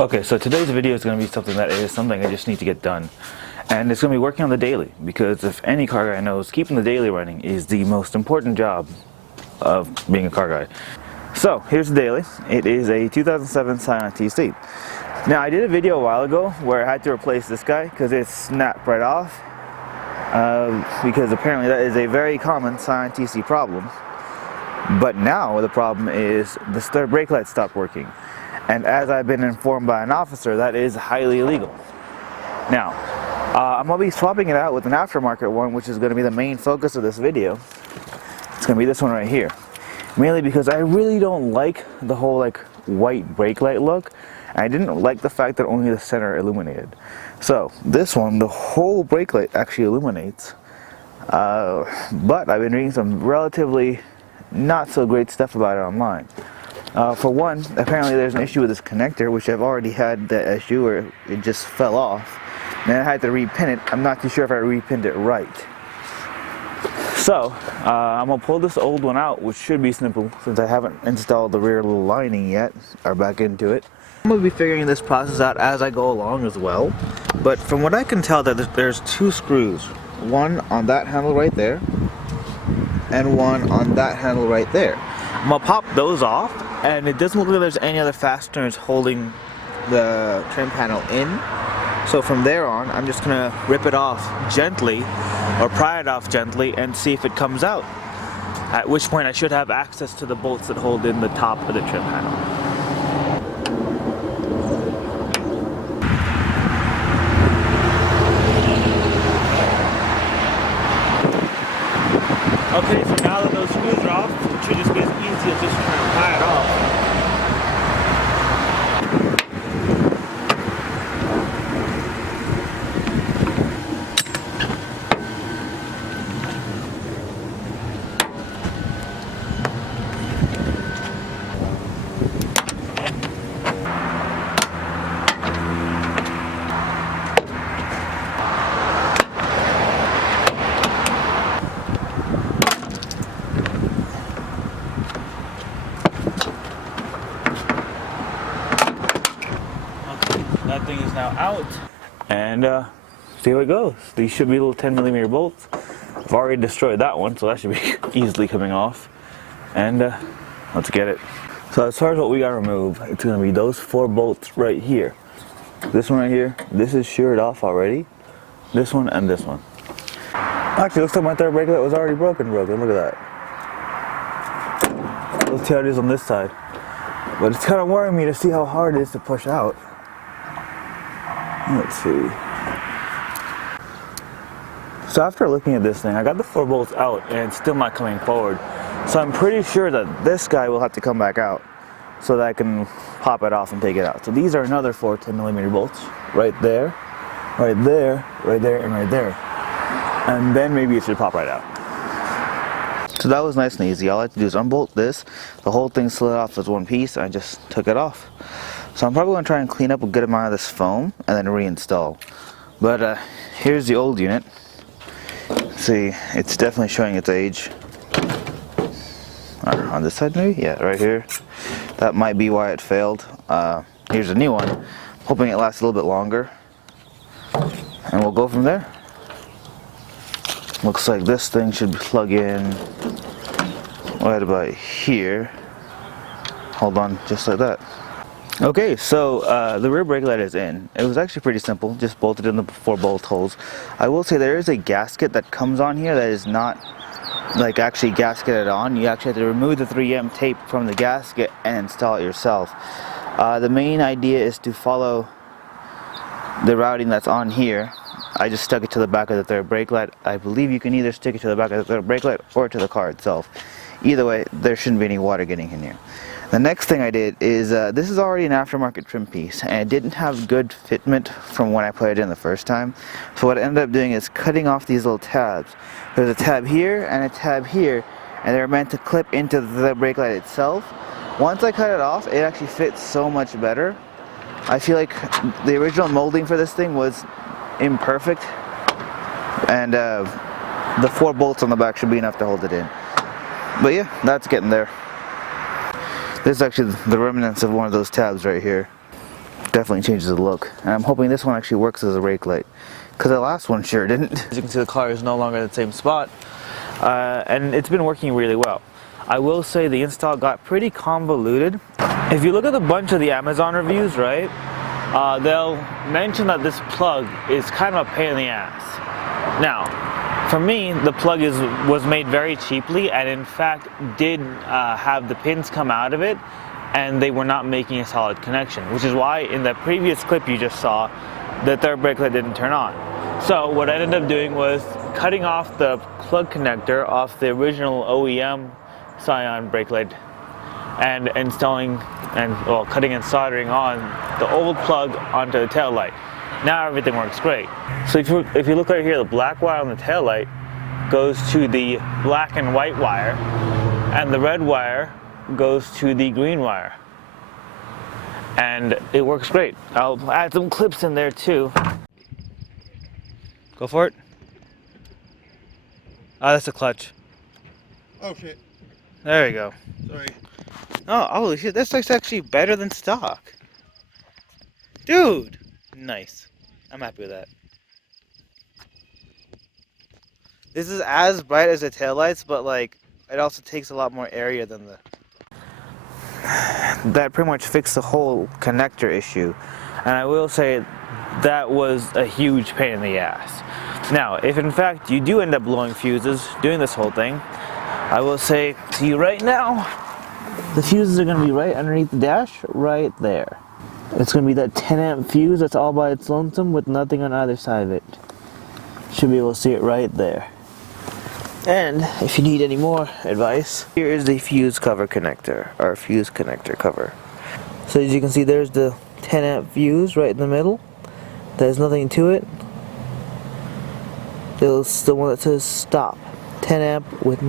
Okay, so today's video is going to be something I just need to get done. And it's going to be working on the daily, because if any car guy knows, keeping the daily running is the most important job of being a car guy. So here's the daily. It is a 2007 Scion TC. Now I did a video a while ago where I had to replace this guy because it snapped right off, because apparently that is a very common Scion TC problem. But now the problem is the brake light stopped working. And as I've been informed by an officer, that is highly illegal. Now, I'm going to be swapping it out with an aftermarket one, which is going to be the main focus of this video. It's going to be this one right here. Mainly because I really don't like the whole white brake light look. And I didn't like the fact that only the center illuminated. So this one, the whole brake light actually illuminates. But I've been reading some relatively not so great stuff about it online. For one, apparently there's an issue with this connector, which I've already had the issue where it just fell off. And then I had to repin it. I'm not too sure if I repinned it right. So, I'm going to pull this old one out, which should be simple since I haven't installed the rear little lining yet, or back into it. I'm going to be figuring this process out as I go along as well. But from what I can tell, there's two screws. One on that handle right there, and one on that handle right there. I'm going to pop those off, and it doesn't look like there's any other fasteners holding the trim panel in. So from there on, I'm just going to rip it off gently, or pry it off gently, and see if it comes out. At which point I should have access to the bolts that hold in the top of the trim panel. Okay, so now that those screws are off, it should just be as easy as just trying to pry it off. That thing is now out, and see how it goes. These should be little 10mm bolts. I've already destroyed that one, so that should be easily coming off. And let's get it. So as far as what we gotta remove, it's gonna be those 4 bolts right here. This one right here, this is sheared off already. This one and this one. Actually, looks like my third brake light was already broken. Look at that. Let's see how it is on this side. But it's kind of worrying me to see how hard it is to push out. Let's see. So after looking at this thing, I got the 4 bolts out and it's still not coming forward. So I'm pretty sure that this guy will have to come back out so that I can pop it off and take it out. So these are another 4 10mm bolts right there, right there, right there, and right there. And then maybe it should pop right out. So that was nice and easy. All I had to do is unbolt this. The whole thing slid off as one piece and I just took it off. So I'm probably going to try and clean up a good amount of this foam and then reinstall. But here's the old unit. See, it's definitely showing its age. On this side maybe? Yeah, right here. That might be why it failed. Here's a new one. Hoping it lasts a little bit longer. And we'll go from there. Looks like this thing should plug in right about here. Hold on, just like that. Okay, so the rear brake light is in. It was actually pretty simple, just bolted in the 4 bolt holes. I will say there is a gasket that comes on here that is not actually gasketed on. You actually have to remove the 3M tape from the gasket and install it yourself. The main idea is to follow the routing that's on here. I just stuck it to the back of the third brake light. I believe you can either stick it to the back of the third brake light or to the car itself. Either way, there shouldn't be any water getting in here. The next thing I did is, this is already an aftermarket trim piece, and it didn't have good fitment from when I put it in the first time. So what I ended up doing is cutting off these little tabs. There's a tab here and a tab here, and they're meant to clip into the brake light itself. Once I cut it off, it actually fits so much better. I feel like the original molding for this thing was imperfect, and the 4 bolts on the back should be enough to hold it in. But yeah, that's getting there. This is actually the remnants of one of those tabs right here. definitely changes the look. And I'm hoping this one actually works as a brake light, because the last one sure didn't. As you can see, the car is no longer in the same spot, and it's been working really well. I will say the install got pretty convoluted. If you look at a bunch of the Amazon reviews, right, they'll mention that this plug is kind of a pain in the ass. Now, for me, the plug was made very cheaply, and in fact did have the pins come out of it, and they were not making a solid connection, which is why in the previous clip you just saw, the third brake light didn't turn on. So what I ended up doing was cutting off the plug connector off the original OEM Scion brake light and installing cutting and soldering on the old plug onto the tail light. Now everything works great. So if you look right here, the black wire on the tail light goes to the black and white wire, and the red wire goes to the green wire. And it works great. I'll add some clips in there too. Go for it. Oh, that's a clutch. Oh shit. There you go. Sorry. Oh, holy shit, that's actually better than stock. Dude! Nice. I'm happy with that. This is as bright as the taillights, but like, it also takes a lot more area than the... That pretty much fixed the whole connector issue. And I will say that was a huge pain in the ass. Now, if in fact you do end up blowing fuses doing this whole thing, I will say to you right now, the fuses are going to be right underneath the dash, right there. It's going to be that 10 amp fuse that's all by its lonesome with nothing on either side of it. Should be able to see it right there. And if you need any more advice, here is the fuse cover connector, or fuse connector cover. So as you can see, there's the 10 amp fuse right in the middle. There's nothing to it. There's the one that says stop. 10 amp with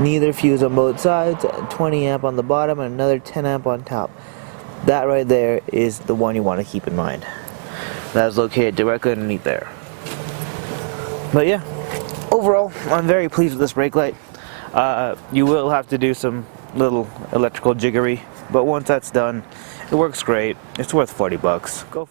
neither fuse on both sides, 20 amp on the bottom, and another 10 amp on top. That right there is the one you want to keep in mind. That is located directly underneath there. But yeah, overall, I'm very pleased with this brake light. You will have to do some little electrical jiggery, but once that's done, it works great. It's worth $40. Go for it.